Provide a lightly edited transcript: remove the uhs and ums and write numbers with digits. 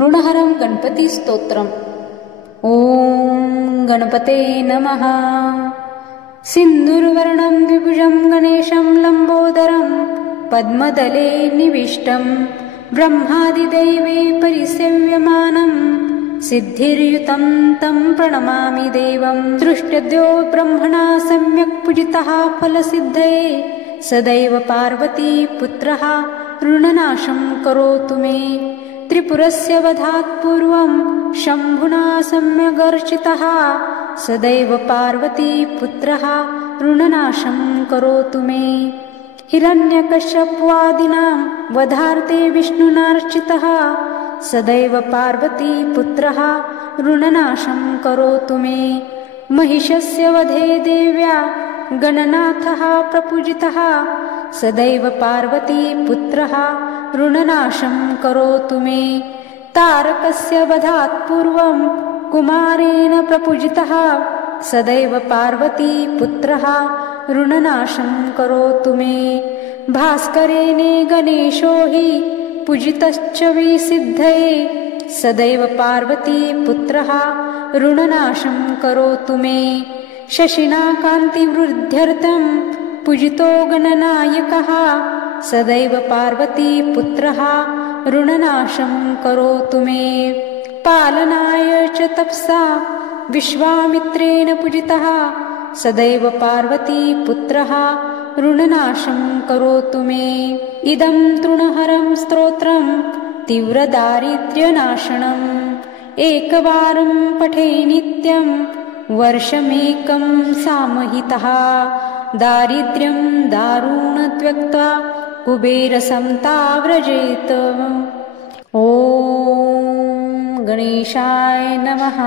ऋणहरं गणपतिस्तोत्रम्। ॐ गणपते नमः। सिन्दूरवर्णं द्विभुजं गणेशं लम्बोदरं पद्मदले निविष्टं ब्रह्मादिदैवे परिसेव्यमानं सिद्धिर्युतं तं प्रणमामि देवं। दृष्टद्यो ब्रह्मणा सम्यक् पूजितः फलसिद्धये सदैव पार्वती पुत्रः ऋणनाशं करोतु मे। त्रिपुरस्य वधात् पूर्वं शम्भुना सम्यगर्चितः सदैव पार्वती पुत्रः ऋणनाशं करोतु मे। हिरण्यकश्यपादीनां वधार्थे विष्णुनार्चितः सदैव पार्वती पुत्रः ऋणनाशं करोतु मे। महिषस्य वधे देव्या गणनाथः प्रपूजितः सदैव पार्वती पुत्रः ऋणनाशं करोतु मे। तारकस्य वधात् पूर्वं कुमारेण प्रपूजितः सदैव पार्वती पुत्रः ऋणनाशं करोतु मे। भास्करेण गणेशो हि पूजितश्च विसिद्धये सदैव पार्वती पुत्रः ऋणनाशं करोतु मे। शशिना कान्तिवृद्ध्यर्थं पूजितो गणनायकः सदैव पार्वती पुत्रः ऋणनाशं करोतु मे। पालनाय च तपसा विश्वामित्रेण पूजितः सदैव पार्वती पुत्रः ऋणनाशं करोतु मे। इदं तृणहरं स्तोत्रं तीव्रदारिद्र्यनाशनम् एकवारं पठे नित्यं वर्षमेकं सामहितः। दारिद्र्यं दारुणत्यक्त्वा कुबेरसंताव्रजेत। ॐ गणेशाय नमः।